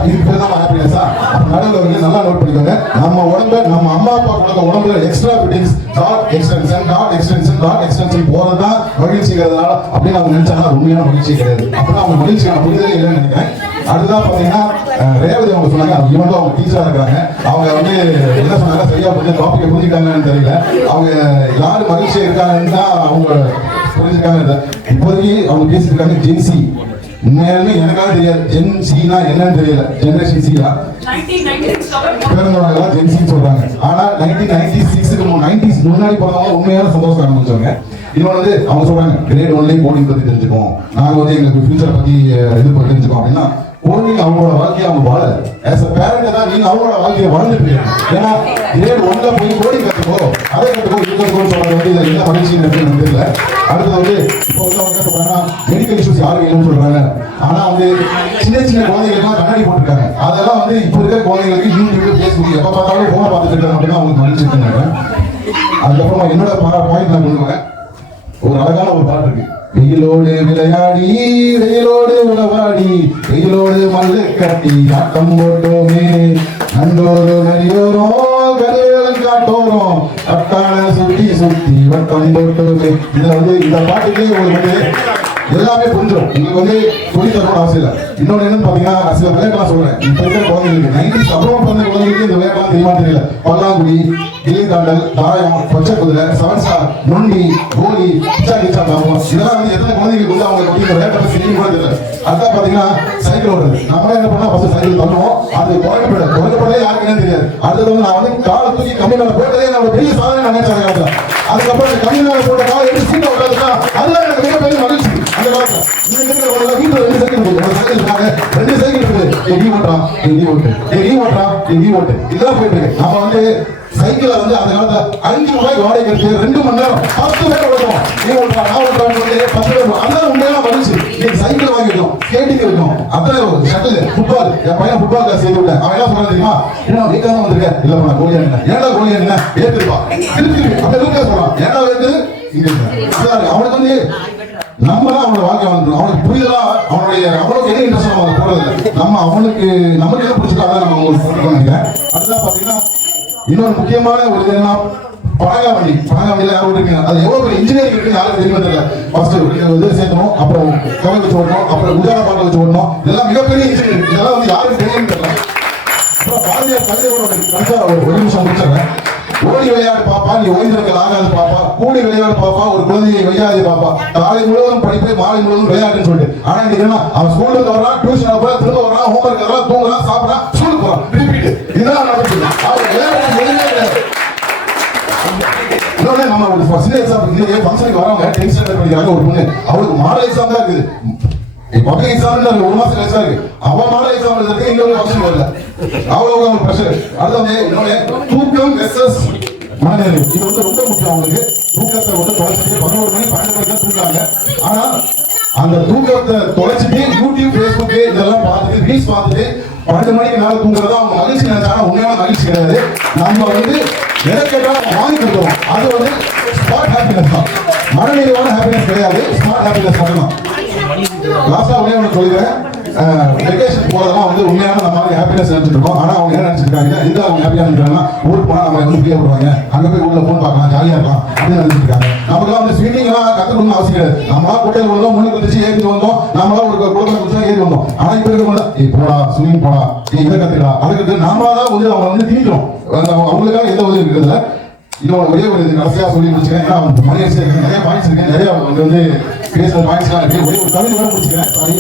இதுக்கு பேர் தான் ஹாப்பினஸா? நடுவில் வந்து நல்லா நோட் பண்ணிக்கோங்க, நம்ம உடம்புல நம்ம அம்மா அப்பா கொடுத்த உடம்புல எக்ஸ்ட்ரா ஃபிட்டிங்ஸ், டாட் எக்ஸ்டென்ஷன் போறது தான் மகிழ்ச்சிங்கிறதுனால அப்படின்னு அவங்க நினைச்சாங்க. உண்மையான மகிழ்ச்சி கிடையாது. அப்படின்னா அவங்க மகிழ்ச்சியான புரிதலே இல்லைன்னு நினைக்கிறேன். அடுத்ததான் பாத்தீங்கன்னா ரேவதி அவங்க சொன்னாங்க, இவங்க அவங்க டீச்சரா இருக்காங்க, அவங்க வந்து என்ன சொன்னாங்க சரியா கொஞ்சம் டாபிக் புரிஞ்சுட்டாங்கன்னு தெரியல. அவங்க யாரு மகிழ்ச்சியா இருக்காங்கன்னு தான் அவங்க புரிஞ்சுக்காங்க. இப்போதைக்கு அவங்க பேசியிருக்காங்க ஜென்சி. உண்மையாலுமே எனக்காக தெரியாது ஜென்சினா என்னன்னு தெரியல. ஜெனரேஷன் சியா பிறந்தவங்க ஜென்சின்னு சொல்றாங்க. ஆனா 1996க்கு 90s முன்னாடி பிறந்தவங்க உண்மையான சந்தோஷம் ஆரம்பிச்சவங்க. இன்னொன்று வந்து அவங்க சொல்றாங்க கிரேட் 1 கோடிங் பத்தி தெரிஞ்சுக்கோம், நாங்க வந்து எங்களுக்கு ஃபியூச்சரை பத்தி இது பத்தி தெரிஞ்சுக்கோம் அப்படின்னா கோடிங் அவங்களோட வாழ்க்கையை அவங்க வாழ ஆஸ் அ பேரண்ட் தான் நீங்க அவங்களோட வாழ்க்கையை வாழ்ந்துட்டு இருக்கீங்க. ஏன்னா கிரேட் 1ல போய் கோடிங் கற்றுக்கோ, அதை கற்றுக்கோ, இது கற்றுக்கோன்னு சொல்றது வந்து இதில் என்ன மகிழ்ச்சி இருக்குன்னு தெரியல. அடுத்தது வந்து இப்போ வந்து அவங்க என்ன சொல்றாங்கன்னா மெடிக்கல் இஷ்யூஸ் யாரும் இல்லைன்னு சொல்றாங்க. ஆனா வந்து சின்ன குழந்தைகளுக்குலாம் கண்ணாடி போட்டிருக்காங்க. அதெல்லாம் வந்து இப்போ இருக்கிற குழந்தைங்களுக்கு யூடியூப், ஃபேஸ்புக் எப்போ பார்த்தாலும் போனை பார்த்துட்டு இருக்காங்க அப்படின்னா அவங்களுக்கு மகிழ்ச்சி இருக்குன்னு. அதுக்கப்புறமா என்னோட பாயிண்ட் நான் சொல்லுவேன். ஒரு அழகான ஒரு பாட்டு இருக்கு, வெயிலோடு விளையாடி வெயிலோடு உறவாடி வெயிலோடு மல்லு கட்டி ஆட்டம் போட்டோமே நண்டோரோ நரியோரோ கருவேலம் காட்டோரும் அட்டான சுத்தி சுத்தி வட்டம் போட்டோமே. இதுல வந்து இந்த பாட்டுக்கே உங்களுக்கு எல்லாமே புரிஞ்சிடும். உங்களுக்கு வந்து சொல்லி தரணும் அவசியம் இல்லை. இன்னொன்று என்னன்னு பாத்தீங்கன்னா சில விளையாட்டுலாம் சொல்றேன். இப்ப இருக்கிற குழந்தைங்களுக்கு 90s அப்புறமா பிறந்த குழந்தைங்களுக்கு இந்த விளையாட்டுலாம் தெரியுமா தெரியல. பல்லாங்குடி, கிளி தாண்டல், தாயம், பச்சை குதிரை, சவன்சா, நொண்டி, கோலி, கிச்சா காமம், இதெல்லாம் வந்து எத்தனை குழந்தைங்களுக்கு வந்து அவங்க இந்த விளையாட்டை தெரியும் கூட தெரியல. அதான் பாத்தீங்கன்னா சைக்கிள் ஓடுறது. நம்ம என்ன பண்ணா ஃபர்ஸ்ட் சைக்கிள் தள்ளுவோம், அது குறைக்கப்படவே யாருக்கு என்ன தெரியாது. அடுத்தது வந்து நான் வந்து காலை தூக்கி கம்மி மேல போட்டதே என்னோட பெரிய சாதனை நான் நினைச்சேன். அதுக்கப்புறம் அந்த கம்மி மேல போட்ட காலை எடுத்து சீட்டை விட்டாதுன்னா அதுதான் எனக்கு மிகப்பெரிய மகிழ்ச்சி. அந்த காலத்துல இன்னைக்கு இருக்கிற வீட்டுல 2 சைக்கிள் இருக்கு, ஒரு சைக்கிள் இருக்காங்க, 2 சைக்கிள் இருக்கு. எங்கி ஓட்டுறான், எங்கி ஓட்டு, எங்கி ஓட்டுறான், எங்கி ஓட்டு, இதெல்லாம் போயிட்டு இருக்கு. நம்ம வந்து சைக்கிளை வந்து அந்த காலத்துல 5 ரூபாய்க்கு வாடகை எடுத்து 2 மணி நேரம் 10 பேர் ஓட்டுவோம். நீ ஓட்டுறா, நான் ஓட்டுறான்னு சொல்லி 10 பேர். அதான் உண்மையான மகிழ்ச்சி. இன்னைக்கு சைக்கிள் வாங்கிட்டோம், ஸ்கேட்டிங் இருக்கும், அதான் ஷட்டில், ஃபுட்பால். என் பையன் ஃபுட்பால் கிளாஸ் சேர்த்து விட்டேன். அவன் என்ன சொல்றான் தெரியுமா? என்ன வீக்காம வந்திருக்க? இல்ல நான் கோழி அண்ணன். ஏன்டா கோழி அண்ணன்? ஏத்துப்பா திருப்பி அப்படி இருக்க சொல்றான். ஏன்டா ஏத்து இங்க அவனுக்கு வந்து நம்ம தான் அவனோட வாழ்க்கை வந்துடும். அவனுக்கு புரியுதா? அவனுக்கு என்ன இன்ட்ரெஸ்ட் நம்ம போறது இல்லை. நம்ம அவனுக்கு நமக்கு எது பிடிச்சிருக்காங்க நம்ம உங்களுக்கு நினைக்கிறேன். அதுதான் பாத்தீங்கன்னா இன்னொரு முக்கியமான ஒரு இது என்ன, பனகாவண்டி. பனகாவண்டியில யாரும் இருக்கீங்க, அது எவ்வளவு பெரிய இன்ஜினியரிங் இருக்கு யாரும் தெரியுமா தெரியல. ஃபர்ஸ்ட் இது சேர்க்கணும், அப்புறம் கவலை வச்சு ஓடணும், அப்புறம் உஜாரா பாட்டில் வச்சு ஓடணும். இதெல்லாம் மிகப்பெரிய இன்ஜினியரிங். இதெல்லாம் வந்து யாரும் தெரியும் தெரியல. அப்புறம் பாரதியார் கவிதையோட ஒரு நிமிஷம் முடிச்சிடுறேன். ஓடி விளையாடு பாப்பா, நீ ஓய்ந்திருக்கல் ஆகாது பாப்பா, கூடி விளையாடு பாப்பா, ஒரு குழந்தையை வையாது பாப்பா, காலை முழுவதும் படிப்பு, மாலை முழுவதும் விளையாட்டுன்னு சொல்லிட்டு. ஆனா இன்னைக்கு என்ன, அவன் ஸ்கூலுக்கு வரான், டியூஷன் போறான், திரும்ப வரான், ஹோம்ஒர்க் வரான், தூங்குறான், சாப்பிடறான், ஸ்கூலுக்கு போறான், ரிப்பீட். இதுதான் நடக்குது. அவன் விளையாட்டு எதுவுமே கிடையாது. இன்னொன்னு நம்ம ஒரு சின்ன எக்ஸாம்பிள், இன்னைக்கு ஃபங்க்ஷனுக்கு வரவங்க 10th ஸ்டாண்டர்ட் படிக்கிறாங்க ஒரு பொண்ணு, அவளுக்கு மாடல் எக்ஸாம் தான் இருக்குது. பப்ளிக் எக்ஸாம் 1 மாசம் கழிச்சா இருக்கு. அவன் மாடல் எக்ஸாம் எழுதுறதுக்கு இங்க ஒரு ஃபங்க்ஷன் வரல. அவ்வளவு ஒரு பிரஷர். அடுத்து இன்னொன்னு தூக்கம் வெர்சஸ் மனநிலை. இது வந்து ரொம்ப முக்கியம். அவங்களுக்கு தூக்கத்தை வந்து தொலைச்சிட்டு 11 மணி 12 மணிக்கு தான் தூங்குறாங்க. ஆனா அந்த தூக்கத்தை தொலைச்சிட்டு யூடியூப், ஃபேஸ்புக் இதெல்லாம் பார்த்துட்டு ரீல்ஸ் பார்த்துட்டு 12 மணிக்கு மேல தூங்குறதா அவங்க மகிழ்ச்சி நினைச்சாங்கன்னா உண்மையான மகிழ்ச்சி கிடையாது. நம்ம வந்து எதை கேட்டாலும் வாங்கி கொடுக்குறோம். அது வந்து ஸ்மார்ட் ஹாப்பினஸ் தான். மனநிறைவான ஹாப்பினஸ் கிடையாது, ஸ்மார்ட் ஹாப்பினஸ் மட்டும்தான். லாஸ்டா ஒண்ணே ஒன்று சொல்லிடுறேன். வெக்கேஷன் போறதெல்லாம் வந்து உண்மையான நம்ம ஹாப்பினஸ் நினைச்சிட்டு இருக்கோம். ஆனா அவங்க என்ன நினைச்சிருக்காங்க, இந்த அவங்க ஹாப்பியா இருக்காங்கன்னா ஊருக்கு போனா நம்ம வந்து ஃப்ரீயா போடுவாங்க, அங்க போய் உள்ள போன் பார்க்கலாம், ஜாலியா இருக்கலாம் அப்படின்னு நினைச்சிருக்காங்க. நமக்குலாம் வந்து ஸ்விம்மிங் எல்லாம் கத்துக்கணும்னு அவசியம் கிடையாது. நம்மளா கோட்டையில் வந்தோம், முன்னுக்கு வந்துச்சு ஏறிட்டு வந்தோம், நம்மளா ஒரு குளத்துல குடிச்சா ஏறி வந்தோம். ஆனா இப்ப இருக்க போடா ஸ்விம்மிங் போடா, நீ இதை கத்துக்கா, அதுக்கு நாம தான் வந்து அவங்க வந்து தீட்டுறோம். அவங்களுக்காக எந்த உதவி இருக்கிறதுல. இன்னும் ஒரே ஒரு கடைசியா சொல்லி முடிச்சுக்கிறேன். ஏன்னா மணி நிறைய பாயிண்ட்ஸ் இருக்கு, நிறைய வந்து பேசுற பாயிண்ட்ஸ்லாம் இருக்கு. ஒரே ஒரு கவிதை கூட முடிச்சுக்கிறேன். சாரி.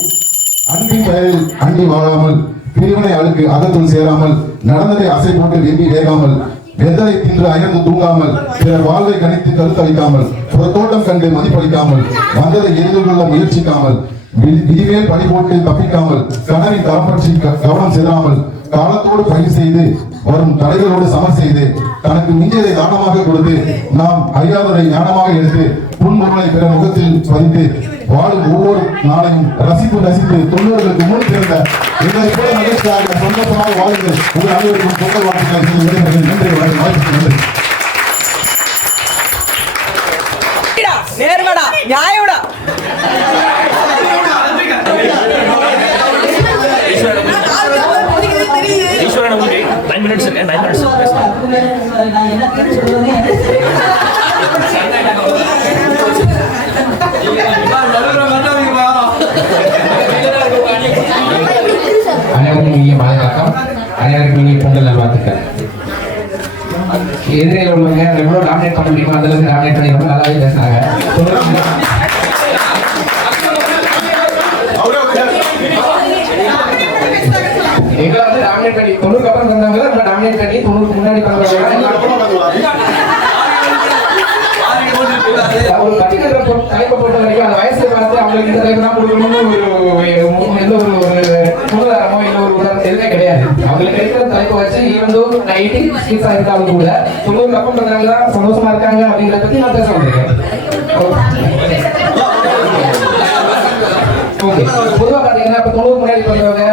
அன்பின் பெயரில் அண்டி வாழாமல், பிரிவினை அழுக்கு அகத்துள் சேராமல், நடந்ததை அசை போட்டு வெம்பி வேகாமல், வெந்தலை தின்று அயர்ந்து தூங்காமல், பிறர் வாழ்வை கணித்து கருத்தளிக்காமல், புறத்தோட்டம் கண்டு மதிப்பளிக்காமல், வந்ததை எதிர்கொள்ள முயற்சிக்காமல், விதிமேல் பணி போட்டு தப்பிக்காமல், கனவின் தரம் பற்றி கவனம் செல்லாமல், காலத்தோடு பயிர் செய்து வரும் தடைகளோடு சமர் செய்து, தனக்கு மிஞ்சியதை தானமாக கொடுத்து, நாம் அறியாததை ஞானமாக எடுத்து, புன்முருளை பிற முகத்தில் பதித்து, வாழும் ஒவ்வொரு நாளையும் ரசித்து 90களுக்கு முன் பிறந்த எங்களை போல மகிழ்ச்சியாக சந்தோஷமாக வாழுங்கள். உங்கள் அனைவருக்கும் பொங்கல் வாழ்த்துக்கள் சொல்லி விடைபெறுகிறேன். நன்றி, வாய்ப்புக்கு நன்றி. நேர்மடா நியாயம்டா. நான் என்ன கேட்டு சொல்லுவேன்னு அனைவருக்கும் இனிய மாலை வணக்கம். அனைவருக்கும் இனிய பொங்கல் நல்வாழ்த்துக்கள். எதிரில் உள்ளவங்க எவ்வளோ டாமினேட் பண்ண முடியுமோ அந்த அளவுக்கு டாமினேட் பண்ணி ரொம்ப நல்லாவே பேசுனாங்க. எங்களை வந்து டாமினேட் பண்ணி 90க்கு அப்புறம் பிறந்தவங்க நம்ம டாமினேட் பண்ணி 90க்கு முன்னாடி ஒரு பர்டிகுலர் தலைப்பை பொறுத்த வரைக்கும் அந்த வயசை பார்த்து அவங்களுக்கு இந்த தலைப்பு தான் கொடுக்கணும்னு எந்த ஒரு முன்னுதாரமோ இல்லை ஒரு உதாரணம் எதுவுமே கிடையாது. அவங்களுக்கு இருக்கிற தலைப்பை வச்சு ஈவன் 90 ஸ்கில்ஸ் ஆகிருந்தாலும் கூட 90க்கு அப்புறம் பிறந்தவங்க தான் சந்தோஷமா இருக்காங்க அப்படிங்கிறத பத்தி நான் பேச வந்திருக்கேன். ஓகே, பொதுவாக பார்த்தீங்கன்னா இப்போ 90 முன்னாடி பிறந்தவங்க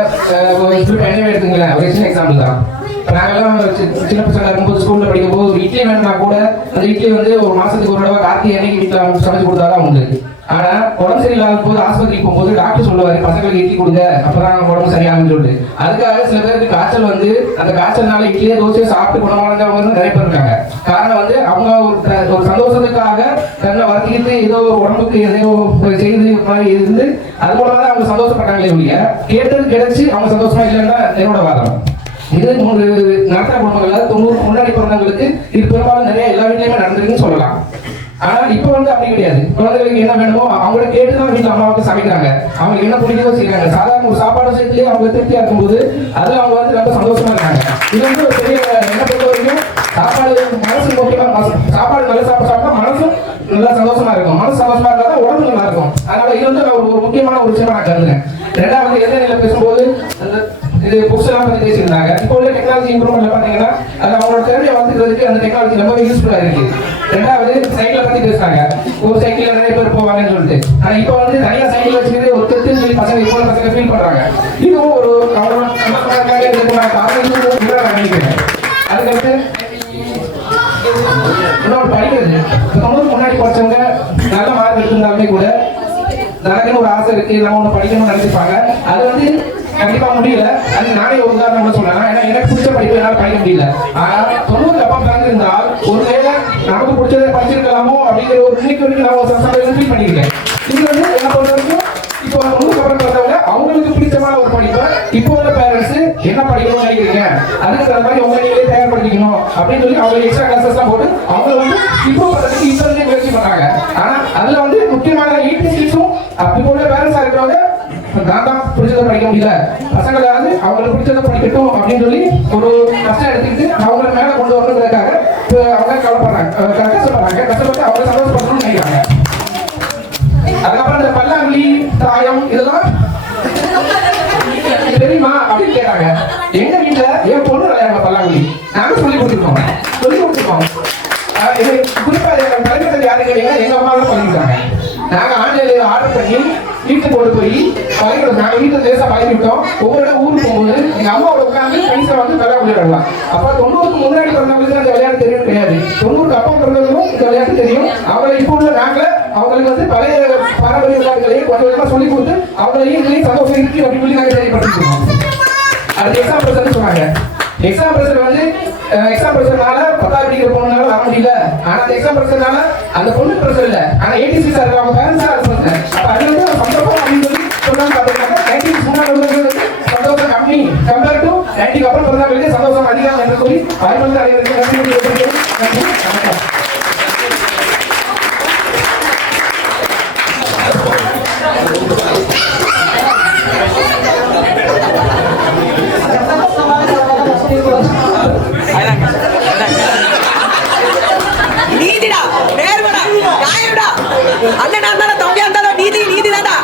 என்னவே எடுத்துங்களேன். ஒரு சின்ன எக்ஸாம்பிள் தான். இப்போ நாங்கெல்லாம் சின்ன பசங்க இருக்கும்போது ஸ்கூலில் படிக்கும்போது ஒரு இட்லி வேணும்னா கூட அந்த இட்லி வந்து ஒரு மாசத்துக்கு ஒரு தடவை கார்த்திகை அன்னைக்கு வீட்டில் சமைச்சு கொடுத்தாதான் உண்டு. ஆனா உடம்பு சரியில்லாத போது ஆஸ்பத்திரிக்கு போகும்போது டாக்டர் சொல்லுவாரு பசங்களுக்கு இட்லி கொடுங்க அப்பதான் உடம்பு சரியாகும்னு சொல்லிட்டு. அதுக்காக சில பேருக்கு காய்ச்சல் வந்து அந்த காய்ச்சல்னால இட்லியே தோசையை சாப்பிட்டு குணமானவங்க வந்து நிறைய பேர் இருக்காங்க. காரணம் வந்து அவங்க ஒரு சந்தோஷத்துக்காக தன்னை வருத்திக்கிட்டு ஏதோ உடம்புக்கு ஏதோ செய்து மாதிரி இருந்து அது மூலமா தான் அவங்க சந்தோஷப்பட்டாங்களே ஒழிய கேட்டது கிடைச்சி அவங்க சந்தோஷமா இல்லைன்னா என்னோட வாதம். இது ஒரு நடத்துற குடும்பங்கள்ல 90 முன்னாடி பிறந்தவங்களுக்கு இது பெரும்பாலும் நிறைய எல்லா வீட்லயுமே நடந்திருக்குன்னு சொல்லலாம். ஆனா இப்ப வந்து அப்படி கிடையாது. குழந்தைகளுக்கு என்ன வேணுமோ அவங்கள கேட்டுதான் வீட்டுல அம்மாவுக்கு சமைக்கிறாங்க. அவங்களுக்கு என்ன பிடிக்கவோ செய்யறாங்க. சாதாரண ஒரு சாப்பாடு விஷயத்திலேயே அவங்க திருப்தியா இருக்கும்போது அதுல அவங்க வந்து ரொம்ப சந்தோஷமா இருக்காங்க. இது வந்து ஒரு பெரிய என்ன பொறுத்த வரைக்கும் சாப்பாடு மனசு முக்கியமா. சாப்பாடு நல்ல சாப்பாடு சாப்பிட்டா மனசும் நல்லா சந்தோஷமா இருக்கும். மனசு சந்தோஷமா இருந்தா உடம்பு நல்லா இருக்கும். அதனால இது வந்து ஒரு முக்கியமான ஒரு விஷயமா நான் கருதுறேன். ரெண்டாவது எதிர்நிலை பேசும்போது இது புக்ஸ் எல்லாம் பத்தி பேசியிருந்தாங்க. இப்போ உள்ள டெக்னாலஜி இம்ப்ரூவ்மெண்ட்ல பாத்தீங்கன்னா அது அவங்களோட திறமையை வளர்த்துக்கிறதுக்கு அந்த டெக்னாலஜி ரொம்ப யூஸ்ஃபுல்லா இருக்கு. ரெண்டாவது சைக்கிளை பத்தி பேசுறாங்க. ஒரு சைக்கிள்ல நிறைய பேர் போவாங்கன்னு சொல்லிட்டு. ஆனா இப்போ வந்து தனியா சைக்கிள் வச்சுக்கிட்டு ஒரு திருத்தின்னு சொல்லி பசங்க இப்போ பசங்க ஃபீல் பண்றாங்க. இதுவும் ஒரு காரணம் நினைக்கிறேன். அதுக்கடுத்து இன்னொரு படிக்கிறது. 90 முன்னாடி படிச்சவங்க நல்ல மார்க் எடுத்திருந்தாலுமே கூட எனக்குன்னு ஒரு ஆசை இருக்கு நம்ம ஒண்ணு படிக்கணும்னு நினைச்சிருப்பாங்க. அது வந்து கண்டிப்பா முடியல. அது நானே ஒரு உதாரணம் கூட சொல்லலாம். ஏன்னா எனக்கு பிடிச்ச படிப்பு என்னால படிக்க முடியல. ஆனா 90க்கு அப்புறம் பிறந்திருந்தால் ஒருவேளை நமக்கு பிடிச்சதை படிச்சிருக்கலாமோ அப்படிங்கிற ஒரு இன்னைக்கு வரைக்கும் நான் ஃபீல் பண்ணியிருக்கேன். இது வந்து என்ன பொறுத்த வரைக்கும் இப்போ 90க்கு அப்புறம் பிறந்தவங்க அவங்களுக்கு பிடிச்சமான ஒரு படிப்பை இப்போ உள்ள பேரண்ட்ஸ் என்ன படிக்கணும்னு நினைக்கிறீங்க அதுக்கு தகுந்த மாதிரி உங்களை நீங்களே தயார்படுத்திக்கணும் அப்படின்னு சொல்லி அவங்களுக்கு எக்ஸ்ட்ரா கிளாஸஸ் எல்லாம் போட்டு அவங்க வந்து இப்போ பண்றதுக்கு இப்போ முயற்சி பண்றாங்க. ஆனா அதுல வந்து முக்கியமான 80 ஸ்கில்ஸும் அப்படி போல பேரண்ட்ஸா இருக்கிறவங்க நான் தான் பிடிச்சதை படிக்க முடியல பசங்களாவது அவங்களுக்கு பிடிச்சதை படிக்கட்டும் அப்படின்னு சொல்லி ஒரு கஷ்டம் எடுத்துக்கிட்டு அவங்கள மேல கொண்டு வரதுக்காக அவங்க கவலைப்படுறாங்க கஷ்டப்பட்டு அவங்க சந்தோஷப்படணும்னு நினைக்கிறாங்க. அதுக்கப்புறம் இந்த பல்லாங்குழி தாயம் இதெல்லாம் தெரியுமா அப்படின்னு கேட்டாங்க. எங்க வீட்டுல என் பொண்ணு விளையாடுற பல்லாங்குழி நாங்க சொல்லி கொடுத்துருக்கோம். குறிப்பா தலைமையில் யாரு கேட்டீங்கன்னா எங்க அம்மா தான் பண்ணிருக்காங்க. நாங்க ஆன்லைன்ல ஆர்டர் பண்ணி வீட்டுக்கு கொண்டு போய் பழகிடும். நாங்க வீட்டுல லேசா பழகி விட்டோம். ஒவ்வொரு இடம் ஊருக்கு போகும்போது எங்க அம்மாவோட உட்காந்து கணிசா வந்து விளையாட விளையாடலாம். அப்ப 90க்கு முன்னாடி பிறந்தவங்களுக்கு அந்த விளையாட்டு தெரியும் கிடையாது. 90க்கு அப்புறம் பிறந்தவங்களும் இந்த விளையாட்டு தெரியும். அவங்களை இப்போ உள்ள நாங்க அவங்களுக்கு வந்து பழைய பாரம்பரிய விளையாட்டுகளையும் கொஞ்சம் சொல்லி கொடுத்து அவங்களையும் இதுலையும் சந்தோஷம் இருக்கு அப்படின்னு சொல்லி நாங்க தெரியப்படுத்திருக்கோம். அது எக்ஸாம் ப்ரெஷர் சொன்னாங்க. எக்ஸாம் ப்ரெஷர் வந்து எக்ஸாம் ப்ரெஷர்னால 10வது படிக்கிற பொண்ணுனால வர முடியல. ஆனா அந்த எக்ஸாம் ப்ரெஷர்னால அந்த பொண்ணு ப்ரெஷர் இல்ல. ஆனா 86 சார் அவங்க பேரண்ட்ஸ் அது சொல்றேன். அப்ப அது வந்து சந்தோஷம் அப்படின்னு சொல்லி சொல்றாங்க. பாத்தீங்கன்னா 96 முன்னாடி சந்தோஷம் கம்மி கம்பேர் டு 90க்கு அப்புறம் பிறந்தவங்களுக்கு சந்தோஷம் அதிகம் என்று சொல்லி வாய்ப்பு அனைவருக்கும் நன்றி. நீதிடா நேர்மடா நியாயம்டா. அண்ணனா இருந்தாலும் தம்பியா இருந்தாலும் நீதி நீதி தான்டா.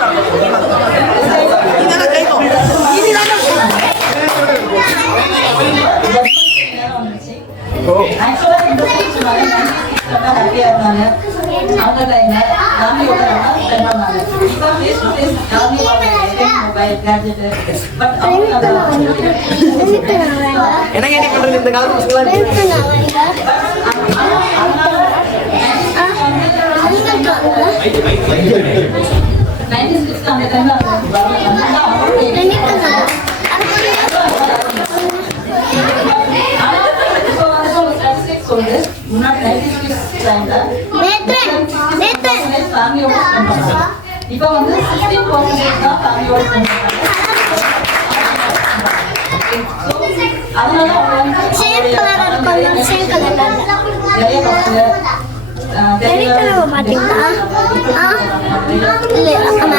கேட்ஜெட் பட் அவங்க என்ன கேட்டி பண்றது இந்த காலத்துல அதனால 96 அந்த டைம்ல முன்னாடி 96 டைம்ல ஃபேமிலியோட ஸ்பெண்ட் பண்றாங்க. இப்போ வந்து 16% தான் ஃபேமிலியோட ஸ்பெண்ட் பண்றாங்க. அதனால அவங்க வந்து நிறைய பசங்க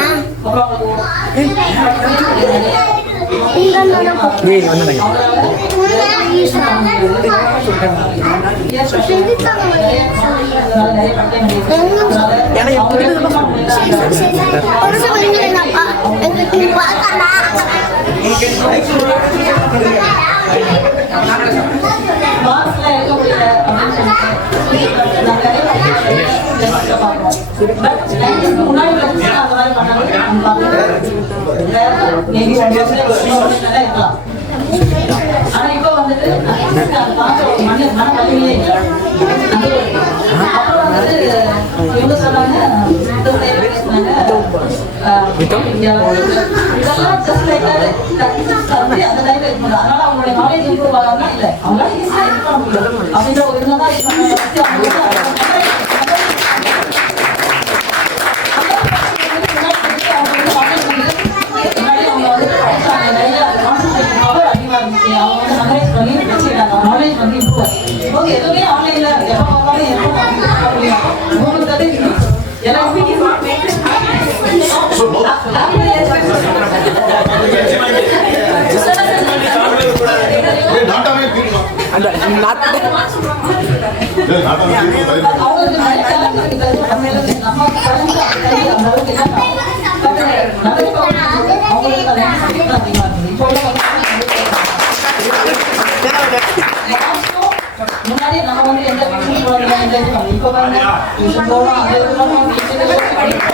ஆனா இப்ப வந்துட்டு மன வலிமையே இல்லை. அப்புறம் வந்து இவங்க சொன்னாங்க இதெல்லாம் just like அந்த டைம்ல இருக்கும். அதனால அவங்களுடைய நாலேஜ் இம்ப்ரூவ் ஆகாம இல்ல அவங்களால ஈஸியா இது பண்ண முடியும் அப்படின்ற ஒரு இதுதான் நாலேஜ் வந்து இம்ப்ரூவ் ஆகும். எதுவுமே ஆன்லைன்ல எப்ப பார்த்தாலும் முன்னாடி நம்ம வந்து எந்த டியூஷன் போறோம் எந்த இது பண்ணி இப்போ பாருங்க டியூஷன் போறோம் அந்த இது போறோம்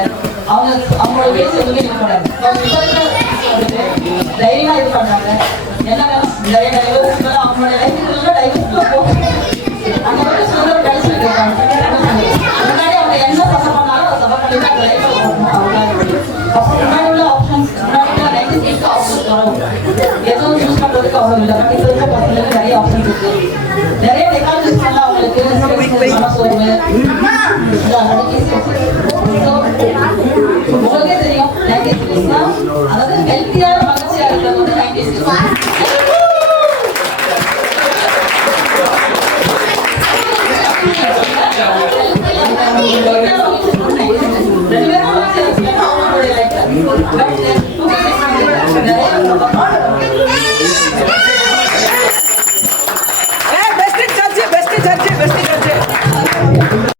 அவங்களோட பேச எதுவுமே இது பண்ணாங்க தைரியமா இது பண்றாங்க என்ன நிறைய டைவர்ஸ் அவங்களோட லைஃப்ல டைவர்ஸ்ல போகும் அந்த மாதிரி சொல்ற கடைசி இருக்காங்க முன்னாடி அவங்க என்ன தப்பு பண்ணாலும் அதை தப்பு பண்ணி தான் லைஃப்ல அப்போ முன்னாடி உள்ள ஆப்ஷன்ஸ் முன்னாடி உள்ள 96 ஆப்ஷன்ஸ் வரும் எதுவும் யூஸ் பண்றதுக்கு அவ்வளவு இல்லை இப்போ இருக்க பசங்களுக்கு நிறைய ஆப்ஷன்ஸ் இருக்கு நிறைய டெக்னாலஜிஸ் எல்லாம் அவங்களுக்கு மனசோர்வு